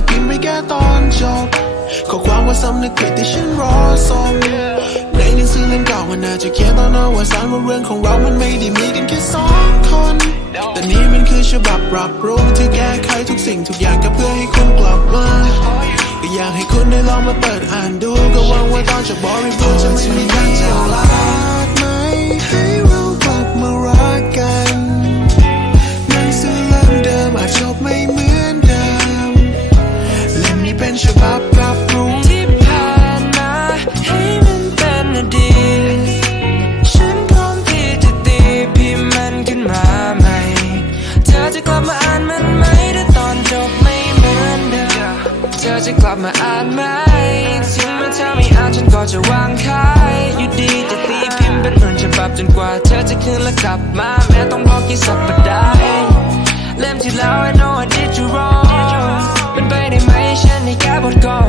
และพิมพ์ไปแค่ตอนจบข้อความว่าสำนึกผิดที่ฉันรอส่งในหนังสือเล่มเก่ามันน่าจะเขียนตอนอวสานว่าเรื่องของเรามันไม่ได้มีกันแค่สองคน แต่นี่มันคือฉบับปรับปรุงที่แก้ไขทุกสิ่งทุกอย่างก็เพื่อให้คุณกลับมาก็อยากให้คุณได้ลองมาเปิดอ่านดูก็หวังว่าตอนจะบริบูรณ์จะไม่มีการเจลา ปรับปรับปรุงที่ผ่านมา ให้มันเป็นอดีตฉันพร้อมที่จะตีพิมพ์มันขึ้นมาใหม่ เธอจะกลับมาอ่านมันไหมถ้าตอนจบไม่เหมือนเดิมเธอจะกลับมาอ่านไหมถึงแม้เธอไม่อ่านฉันก็จะวางขายอยู่ดีจะตีพิมพ์เป็นเหมือนฉบับจนกว่าเธอจะคืนและกลับมาแม้ต้องรอกี่สัปดาห์เองเล่มที่แล้ว I know I did you wrong เป็นไปได้ไหม ให้แก้บทก่อน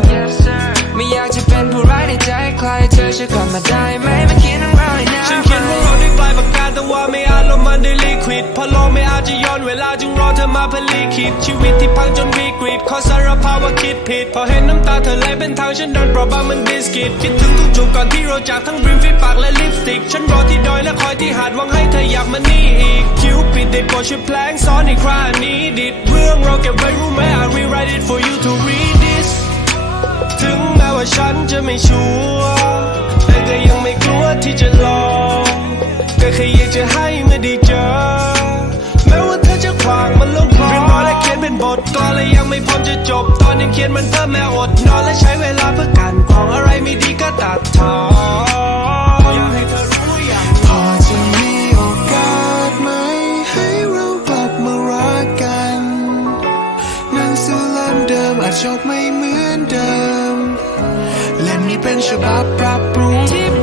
ไม่อยากจะเป็นผู้ร้ายในใจใครเธอช่วยกลับมาได้ไหมมาเขียนเรื่องราวให้หน้าฉันเขียนพวกเราด้วยปลายปากกาแต่ว่าไม่อาจลงมันด้วยลิควิดเพราะโลกไม่อาจจะย้อนเวลาจึงรอเธอมาเพื่อลีคิดชีวิตที่พังจนวิกฤตขอสารภาพว่าคิดผิด พอเห็นน้ำตาเธอไหลเป็นทางฉันดันเปราะบางมันบิสกิตคิดถึงทุกจุดก่อนที่เราจากทั้งริมฝีปากและลิปสติกฉันรอที่ดอยและคอยที่หาดหวังให้เธออยากมานี่อีกคิวปิดได้โปรดช่วยแพลงซ้อนในครานี้ดิดเรื่องเราเก็บไว้รู้ไหม I rewrite it for you to read ฉันจะไม่ชัวร์แต่ก็ยังไม่กลัวที่จะลองก็แค่อยากจะให้เมื่อได้เจอ แม้ว่าเธอจะขวางมันลงคลอเรียบร้อยและเขียนเป็นบทก็เลยยังไม่พร้อมจะจบ ตอนยังเขียนมันเพิ่มแม้อดนอนและใช้เวลาเพื่อการของอะไรไม่ดีก็ตัดทอน been Shabbat, brought broom.